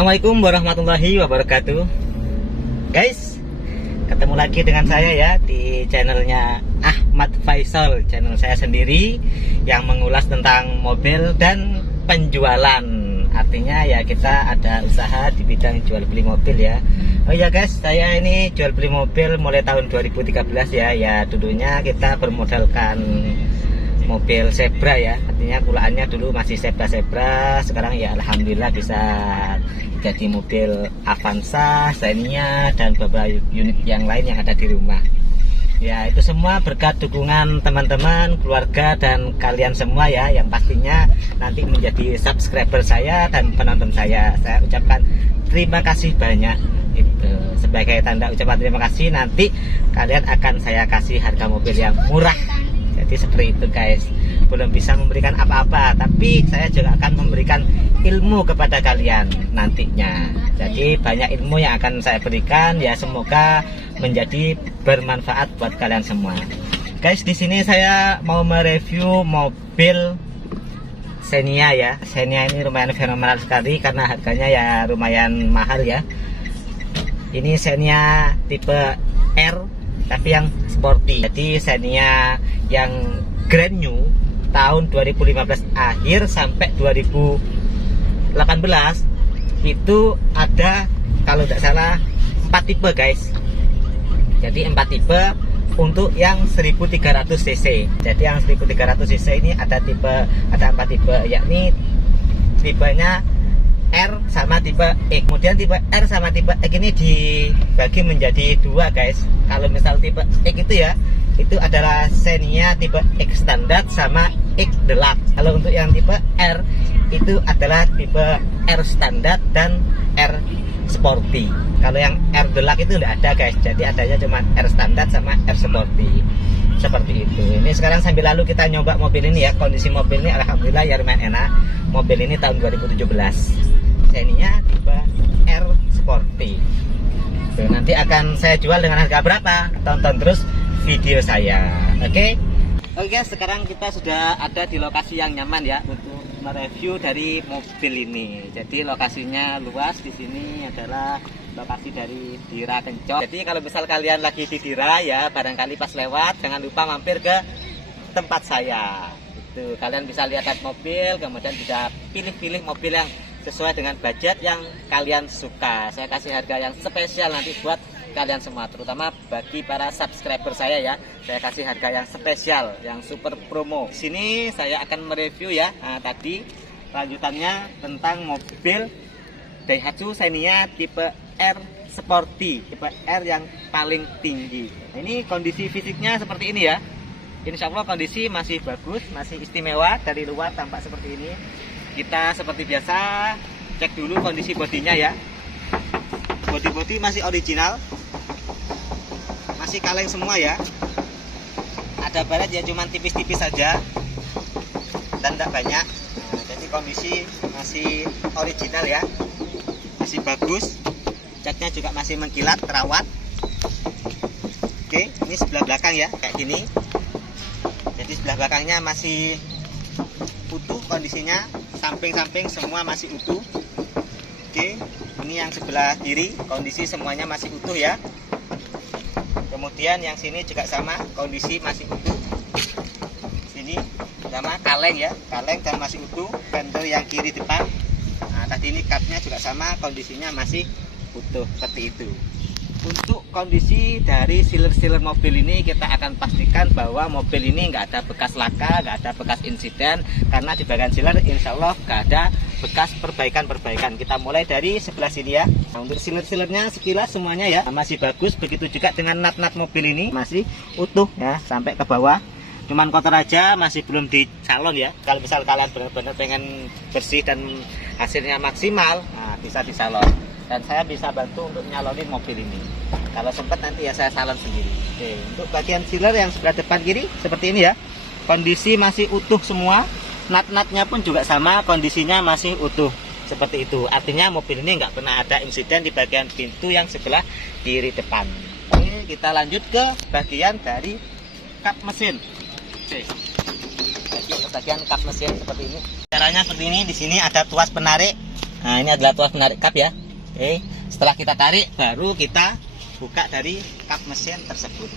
Assalamualaikum warahmatullahi wabarakatuh. Guys, ketemu lagi dengan saya ya di channelnya Ahmad Faisal, channel saya sendiri yang mengulas tentang mobil dan penjualan. Artinya ya kita ada usaha di bidang jual beli mobil ya. Oh ya guys, saya ini jual beli mobil mulai tahun 2013 ya. Ya dulunya kita bermodalkan mobil Zebra ya, artinya kulaannya dulu masih Zebra, sekarang ya alhamdulillah bisa jadi mobil Avanza, Xenia dan beberapa unit yang lain yang ada di rumah. Ya itu semua berkat dukungan teman-teman, keluarga dan kalian semua ya, yang pastinya nanti menjadi subscriber saya dan penonton saya. Saya ucapkan terima kasih banyak. Itu sebagai tanda ucapan terima kasih, nanti kalian akan saya kasih harga mobil yang murah. Jadi seperti itu guys, belum bisa memberikan apa-apa, tapi saya juga akan memberikan ilmu kepada kalian nantinya. Jadi banyak ilmu yang akan saya berikan ya, semoga menjadi bermanfaat buat kalian semua. Guys, di sini saya mau mereview mobil Xenia ya. Xenia ini lumayan fenomenal sekali karena harganya ya lumayan mahal ya. Ini Xenia tipe R tapi yang sporty. Jadi Xenia yang brand new tahun 2015 akhir sampai 2018 itu ada, kalau tidak salah, 4 tipe guys. Jadi 4 tipe untuk yang 1300 cc. Jadi yang 1300 cc ini ada 4 tipe, yakni tipenya R sama tipe X. Kemudian tipe R sama tipe X ini dibagi menjadi 2 guys. Kalau misal tipe X itu ya, itu adalah Xenia tipe X standar sama X deluxe. Kalau untuk yang tipe R itu adalah tipe R standar dan R sporty. Kalau yang R deluxe itu tidak ada guys. Jadi adanya cuma R standar sama R sporty. Seperti itu. Ini sekarang sambil lalu kita nyoba mobil ini ya. Kondisi mobil ini alhamdulillah ya lumayan enak. Mobil ini tahun 2017. Xenia tipe R sporty. Tuh, nanti akan saya jual dengan harga berapa? Tonton terus video saya. Oke. Oke, sekarang kita sudah ada di lokasi yang nyaman ya untuk mereview dari mobil ini. Jadi lokasinya luas. Di sini adalah lokasi dari Dira Kencok. Jadi kalau misal kalian lagi di Dira ya, barangkali pas lewat jangan lupa mampir ke tempat saya. Itu kalian bisa lihat mobil, kemudian bisa pilih-pilih mobil yang sesuai dengan budget yang kalian suka. Saya kasih harga yang spesial nanti buat kalian semua, terutama bagi para subscriber saya ya. Saya kasih harga yang spesial, yang super promo. Di sini saya akan mereview ya. Nah, tadi lanjutannya tentang mobil Daihatsu Xenia tipe R Sporty, tipe R yang paling tinggi. Nah, ini kondisi fisiknya seperti ini ya. Insya Allah kondisi masih bagus, masih istimewa. Dari luar tampak seperti ini. Kita seperti biasa cek dulu kondisi bodinya ya. Bodi masih original, masih kaleng semua ya. Ada baret ya, cuman tipis-tipis saja dan tidak banyak. Nah, jadi kondisi masih original ya, masih bagus. Catnya juga masih mengkilat, terawat. Oke, ini sebelah belakang ya, kayak gini. Jadi sebelah belakangnya masih utuh kondisinya, samping-samping semua masih utuh. Oke, ini yang sebelah kiri kondisi semuanya masih utuh ya. Kemudian yang sini juga sama, kondisi masih utuh. Sini sama, kaleng ya, kaleng dan masih utuh. Fender yang kiri depan. Nah, tadi ini cupnya juga sama, kondisinya masih utuh seperti itu. Untuk kondisi dari sealer-sealer mobil ini kita akan pastikan bahwa mobil ini nggak ada bekas laka, nggak ada bekas insiden, karena di bagian sealer insya Allah nggak ada bekas perbaikan-perbaikan. Kita mulai dari sebelah sini ya. Nah, untuk sealer-sealernya sekilas semuanya ya masih bagus, begitu juga dengan nat-nat mobil ini masih utuh ya sampai ke bawah. Cuman kotor aja, masih belum disalon ya. Kalau misal kalian benar-benar pengen bersih dan hasilnya maksimal, nah bisa disalon. Dan saya bisa bantu untuk nyalonin mobil ini. Kalau sempat nanti ya saya salon sendiri. Oke, untuk bagian sealer yang sebelah depan kiri seperti ini ya. Kondisi masih utuh semua. Nat-natnya pun juga sama, kondisinya masih utuh. Seperti itu. Artinya mobil ini nggak pernah ada insiden di bagian pintu yang sebelah kiri depan. Oke, kita lanjut ke bagian dari kap mesin. Oke. Bagian kap mesin seperti ini. Caranya seperti ini. Di sini ada tuas penarik. Nah, ini adalah tuas penarik kap ya. Oke, setelah kita tarik baru kita buka dari kap mesin tersebut.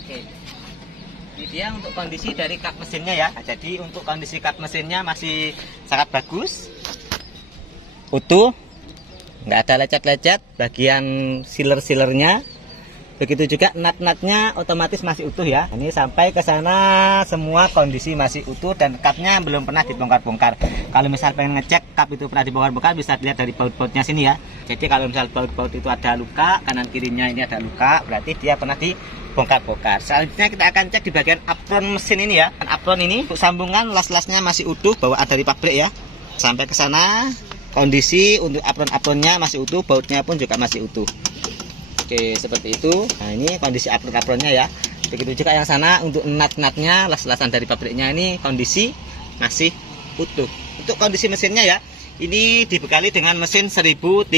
Oke, ini dia untuk kondisi dari kap mesinnya ya. Jadi untuk kondisi kap mesinnya masih sangat bagus, utuh, nggak ada lecet-lecet. Bagian sealer-sealernya, begitu juga nut-nutnya otomatis masih utuh ya. Ini sampai ke sana semua kondisi masih utuh dan kapnya belum pernah dibongkar-bongkar. Kalau misal pengen ngecek kap itu pernah dibongkar-bongkar, bisa dilihat dari baut-bautnya sini ya. Jadi kalau misal baut-baut itu ada luka, kanan kirinya ini ada luka, berarti dia pernah dibongkar-bongkar. Selanjutnya kita akan cek di bagian apron mesin ini ya. Apron ini untuk sambungan las-lasnya masih utuh, bawaan dari pabrik ya. Sampai ke sana kondisi untuk apron-apronnya masih utuh, bautnya pun juga masih utuh. Oke, seperti itu. Nah, ini kondisi apron-apronnya ya. Begitu juga yang sana untuk nut-nutnya, las-lasan dari pabriknya ini kondisi masih utuh. Untuk kondisi mesinnya ya, ini dibekali dengan mesin 1300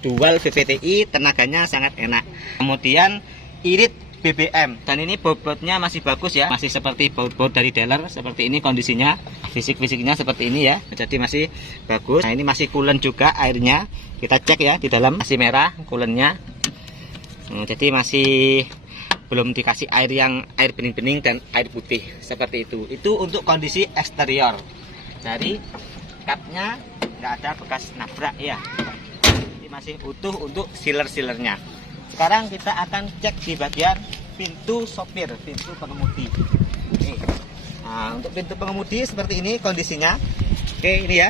dual VVTi, tenaganya sangat enak. Kemudian irit BBM, dan ini baut-bautnya masih bagus ya, masih seperti baut-baut dari dealer. Seperti ini kondisinya, fisik-fisiknya seperti ini ya, jadi masih bagus. Nah, ini masih coolant juga airnya, kita cek ya, di dalam masih merah coolant-nya. Jadi masih belum dikasih air yang air bening-bening dan air putih seperti itu. Itu untuk kondisi eksterior. Dari kapnya nggak ada bekas nabrak ya. Ini masih utuh untuk sealer-sealernya. Sekarang kita akan cek di bagian pintu sopir, pintu pengemudi. Nah, untuk pintu pengemudi seperti ini kondisinya. Oke, ini ya.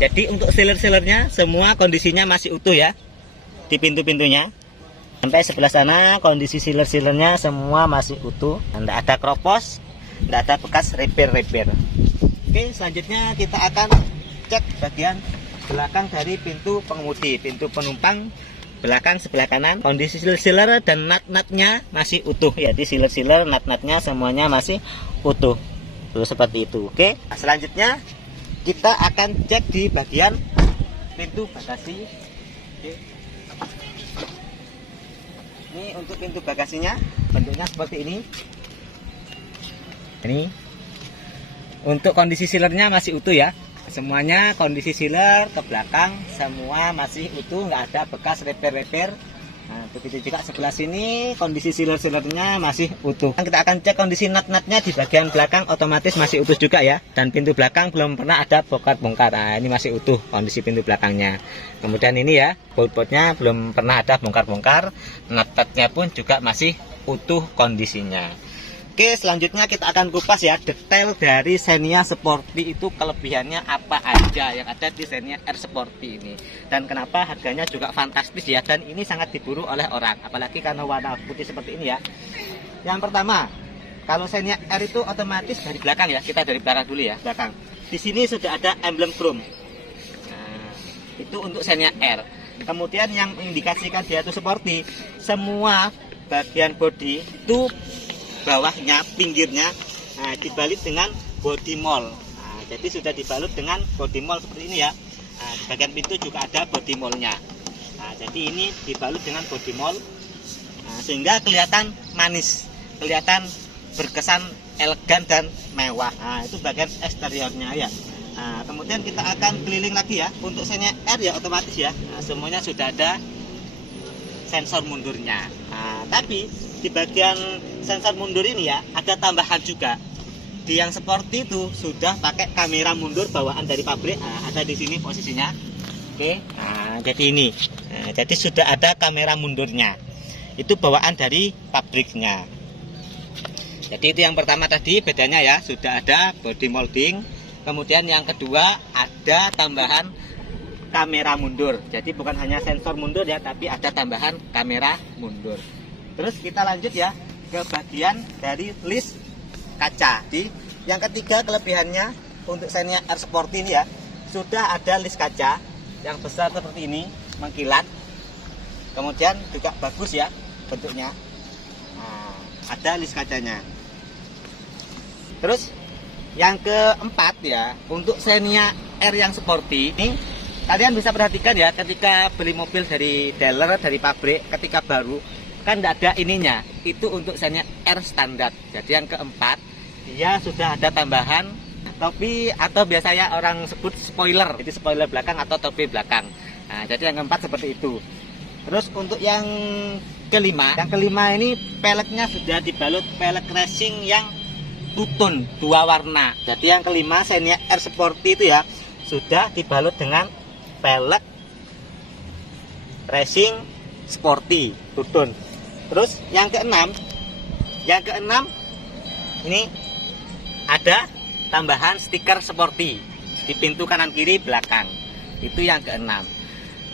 Jadi untuk sealer-sealernya semua kondisinya masih utuh ya di pintu-pintunya. Sampai sebelah sana kondisi sealer-sealernya semua masih utuh, tidak ada kropos, tidak ada bekas repair. Oke, selanjutnya kita akan cek bagian belakang dari pintu pengemudi, pintu penumpang belakang sebelah kanan. Kondisi sealer dan nut-nutnya masih utuh ya, di sealer, nut-nutnya semuanya masih utuh. Tuh, seperti itu. Oke, nah, selanjutnya kita akan cek di bagian pintu bagasi. Oke. Ini untuk pintu bagasinya bentuknya seperti ini. Ini untuk kondisi sealernya masih utuh ya. Semuanya kondisi sealer ke belakang semua masih utuh, nggak ada bekas repair. Nah, begitu juga sebelah sini kondisi sealer-sealernya masih utuh. Kita akan cek kondisi nut-nutnya di bagian belakang, otomatis masih utuh juga ya. Dan pintu belakang belum pernah ada bongkar-bongkar. Nah, ini masih utuh kondisi pintu belakangnya. Kemudian ini ya, baut-bautnya belum pernah ada bongkar-bongkar. Nut-nutnya pun juga masih utuh kondisinya. Oke, selanjutnya kita akan kupas ya detail dari Xenia Sporty itu, kelebihannya apa aja yang ada di Xenia R Sporty ini, dan kenapa harganya juga fantastis ya, dan ini sangat diburu oleh orang, apalagi karena warna putih seperti ini ya. Yang pertama, kalau Xenia R itu otomatis dari belakang ya, kita dari belakang dulu ya, belakang. Di sini sudah ada emblem chrome. Nah, itu untuk Xenia R. Kemudian yang indikasikan dia itu Sporty, semua bagian bodi itu bawahnya, pinggirnya dibalut dengan body mold. Nah, jadi sudah dibalut dengan body mold seperti ini ya. Nah, di bagian pintu juga ada body moldnya. Nah, jadi ini dibalut dengan body mold, sehingga kelihatan manis, kelihatan berkesan elegan dan mewah. Nah, itu bagian eksteriornya ya. Nah, kemudian kita akan keliling lagi ya. Untuk Xenia R ya otomatis ya. Nah, semuanya sudah ada sensor mundurnya. Nah, tapi di bagian sensor mundur ini ya ada tambahan juga. Di yang Sporty itu sudah pakai kamera mundur bawaan dari pabrik. Nah, ada di sini posisinya. Oke. Nah, jadi ini. Nah, jadi sudah ada kamera mundurnya. Itu bawaan dari pabriknya. Jadi itu yang pertama tadi bedanya ya, sudah ada body molding. Kemudian yang kedua ada tambahan kamera mundur. Jadi bukan hanya sensor mundur ya, tapi ada tambahan kamera mundur. Terus kita lanjut ya ke bagian dari list kaca. Di yang ketiga kelebihannya untuk Xenia R Sporty ini ya, sudah ada list kaca yang besar seperti ini, mengkilat. Kemudian juga bagus ya bentuknya. Nah, ada list kacanya. Terus yang keempat ya, untuk Xenia R yang Sporty ini, kalian bisa perhatikan ya, ketika beli mobil dari dealer, dari pabrik, ketika baru kan tidak ada ininya, itu untuk Xenia R standar. Jadi yang keempat dia sudah ada tambahan topi atau biasanya orang sebut spoiler. Jadi spoiler belakang atau topi belakang. Nah, jadi yang keempat seperti itu. Terus untuk yang kelima ini peleknya sudah dibalut pelek racing yang tutun 2 warna. Jadi yang kelima Xenia R Sporty itu ya sudah dibalut dengan pelek racing sporty tutun. Terus yang keenam ini ada tambahan stiker sporty di pintu kanan kiri belakang. Itu yang keenam.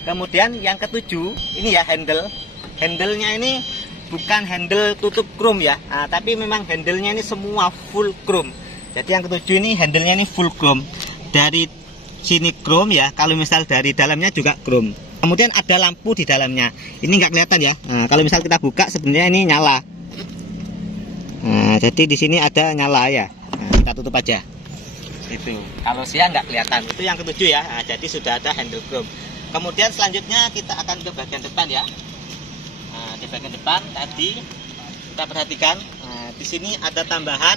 Kemudian yang ketujuh ini ya handle-nya ini bukan handle tutup chrome ya, tapi memang handle-nya ini semua full chrome. Jadi yang ketujuh ini handle-nya ini full chrome. Dari sini chrome ya, kalau misal dari dalamnya juga chrome. Kemudian ada lampu di dalamnya. Ini nggak kelihatan ya. Nah, kalau misal kita buka sebenarnya ini nyala. Nah, jadi di sini ada nyala ya. Nah, kita tutup aja. Itu. Kalau siang nggak kelihatan. Itu yang ketujuh ya. Nah, jadi sudah ada handle chrome. Kemudian selanjutnya kita akan ke bagian depan ya. Nah, di bagian depan tadi kita perhatikan, di sini ada tambahan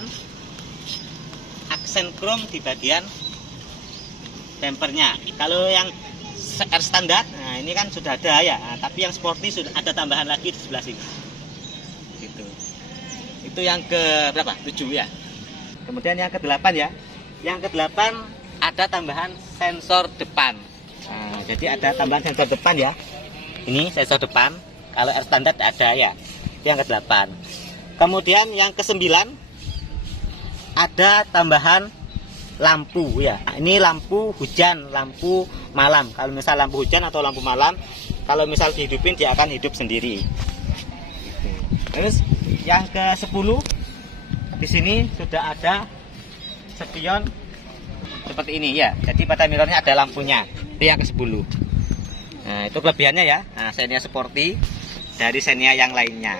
aksen chrome di bagian bumpernya. Kalau yang R standar, nah ini kan sudah ada ya. Tapi yang sporty sudah ada tambahan lagi di sebelah sini. Gitu. Itu yang ke berapa? 7 ya. Kemudian yang ke-8 ya. Yang ke-8 ada tambahan sensor depan. Nah, jadi ada tambahan sensor depan ya. Ini sensor depan. Kalau R standar ada ya. Yang ke-8. Kemudian yang ke-9 ada tambahan lampu ya. Nah, ini lampu hujan, lampu malam. Kalau misal lampu hujan atau lampu malam, kalau misal dihidupin dia akan hidup sendiri. Terus yang ke-10 di sini sudah ada spion seperti ini ya. Jadi pada mirrornya ada lampunya. Itu yang ke-10. Nah, itu kelebihannya ya. Nah, Xenia Sporty dari Xenia yang lainnya.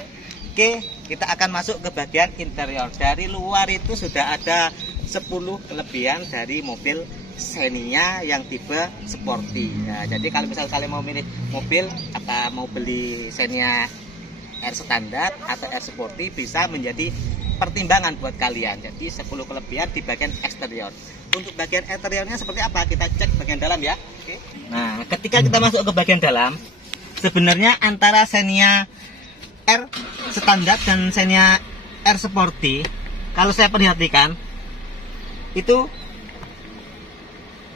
Oke, kita akan masuk ke bagian interior. Dari luar itu sudah ada 10 kelebihan dari mobil Xenia yang tipe Sporty. Nah, jadi kalau misal kalian mau milih mobil apa mau beli Xenia R standar atau R Sporty bisa menjadi pertimbangan buat kalian. Jadi 10 kelebihan di bagian eksterior. Untuk bagian interiornya seperti apa? Kita cek bagian dalam ya. Oke. Nah, ketika kita masuk ke bagian dalam, sebenarnya antara Xenia R standar dan Xenia R Sporty, kalau saya perhatikan itu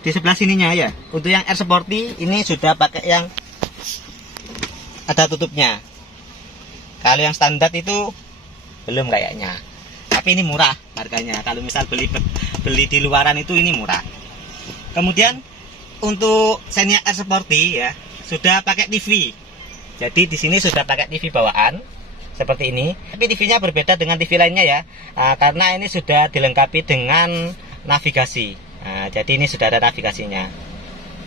di sebelah sininya ya. Untuk yang R Sporty ini sudah pakai yang ada tutupnya. Kalau yang standar itu belum kayaknya. Tapi ini murah harganya. Kalau misal beli di luaran itu ini murah. Kemudian untuk Xenia R Sporty ya sudah pakai TV. Jadi di sini sudah pakai TV bawaan seperti ini. Tapi TV-nya berbeda dengan TV lainnya ya. Karena ini sudah dilengkapi dengan navigasi. Jadi ini sudah ada navigasinya.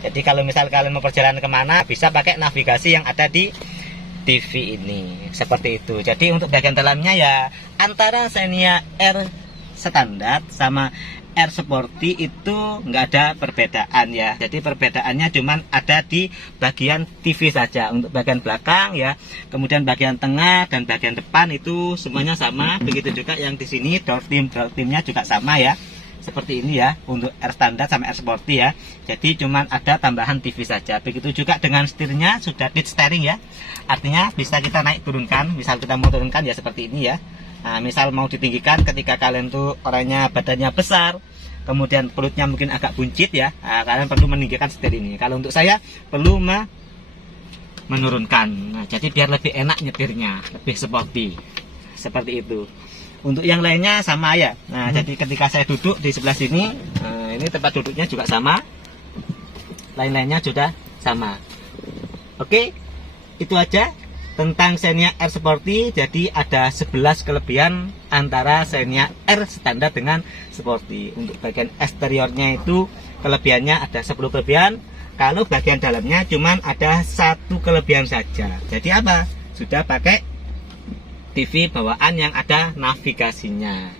Jadi kalau misal kalian mau perjalanan kemana bisa pakai navigasi yang ada di TV ini seperti itu. Jadi untuk bagian dalamnya ya antara Xenia R standar sama R Sporty itu nggak ada perbedaan ya. Jadi perbedaannya cuman ada di bagian TV saja. Untuk bagian belakang ya, kemudian bagian tengah dan bagian depan itu semuanya sama. Begitu juga yang di sini door trimnya juga sama ya. Seperti ini ya untuk R standar sama R Sporty ya. Jadi cuman ada tambahan TV saja. Begitu juga dengan setirnya sudah ditch steering ya. Artinya bisa kita naik turunkan. Misal kita mau turunkan ya seperti ini ya. Nah, misal mau ditinggikan ketika kalian tuh orangnya badannya besar, kemudian perutnya mungkin agak buncit ya. Nah, kalian perlu meninggikan setir ini. Kalau untuk saya perlu menurunkan. Nah, jadi biar lebih enak nyetirnya, lebih sporty. Seperti itu. Untuk yang lainnya sama ya. Nah, jadi ketika saya duduk di sebelah sini, ini tempat duduknya juga sama. Lain-lainnya sudah sama. Oke, itu aja tentang Xenia R Sporty. Jadi ada 11 kelebihan antara Xenia R standar dengan Sporty. Untuk bagian eksteriornya itu kelebihannya ada 10 kelebihan. Kalau bagian dalamnya cuman ada 1 kelebihan saja. Jadi apa? Sudah pakai TV bawaan yang ada navigasinya.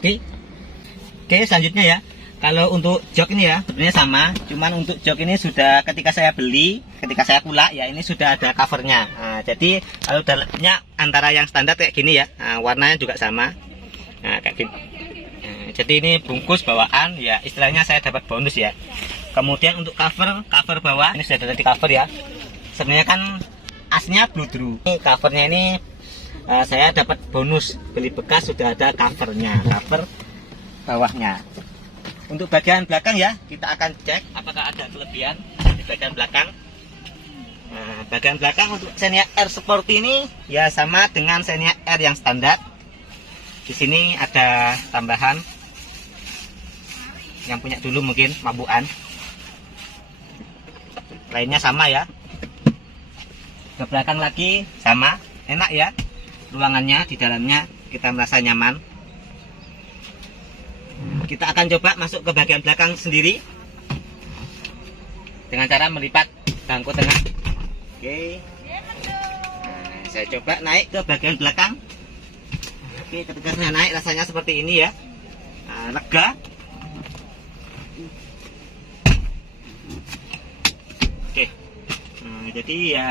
Oke, selanjutnya ya. Kalau untuk jok ini ya sebenarnya sama, cuman untuk jok ini sudah ketika saya beli, ketika saya kulak ya ini sudah ada covernya. Nah, jadi kalau dalamnya antara yang standar kayak gini ya, warnanya juga sama. Nah, kayak gini. Nah, Jadi ini bungkus bawaan ya, istilahnya saya dapat bonus ya. Kemudian untuk cover bawah ini sudah ada di cover ya. Sebenarnya kan asnya bludru. Ini covernya ini saya dapat bonus beli bekas, sudah ada covernya, cover bawahnya. Untuk bagian belakang ya, kita akan cek apakah ada kelebihan di bagian belakang. Nah, bagian belakang untuk Xenia R Sport ini ya sama dengan Xenia R yang standar. Di sini ada tambahan yang punya dulu mungkin mabuan. Lainnya sama ya. Ke belakang lagi sama, enak ya. Ruangannya di dalamnya kita merasa nyaman. Kita akan coba masuk ke bagian belakang sendiri dengan cara melipat bangku tengah. Oke. Nah, saya coba naik ke bagian belakang. Oke, ketika saya naik rasanya seperti ini ya. Nah, lega. Oke. Nah, jadi ya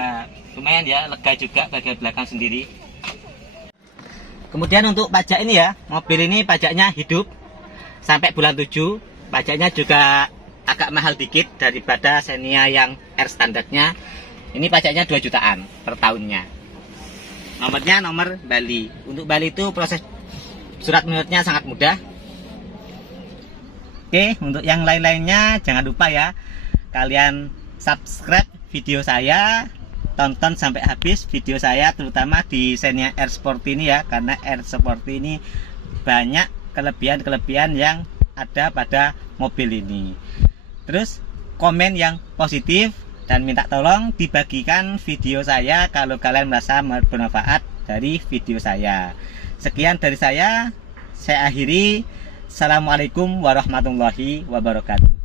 lumayan ya, lega juga bagian belakang sendiri. Kemudian untuk pajak ini ya, mobil ini pajaknya hidup sampai bulan 7. Pajaknya juga agak mahal dikit daripada Xenia yang R standarnya. Ini pajaknya 2 jutaan per tahunnya. Nomornya nomor Bali. Untuk Bali itu proses surat menyuratnya sangat mudah. Oke, untuk yang lain-lainnya jangan lupa ya, kalian subscribe video saya, tonton sampai habis video saya, terutama di Xenia R Sport ini ya, karena R Sport ini banyak kelebihan-kelebihan yang ada pada mobil ini. Terus komen yang positif dan minta tolong dibagikan video saya kalau kalian merasa bermanfaat dari video saya. Sekian dari saya akhiri. Assalamualaikum warahmatullahi wabarakatuh.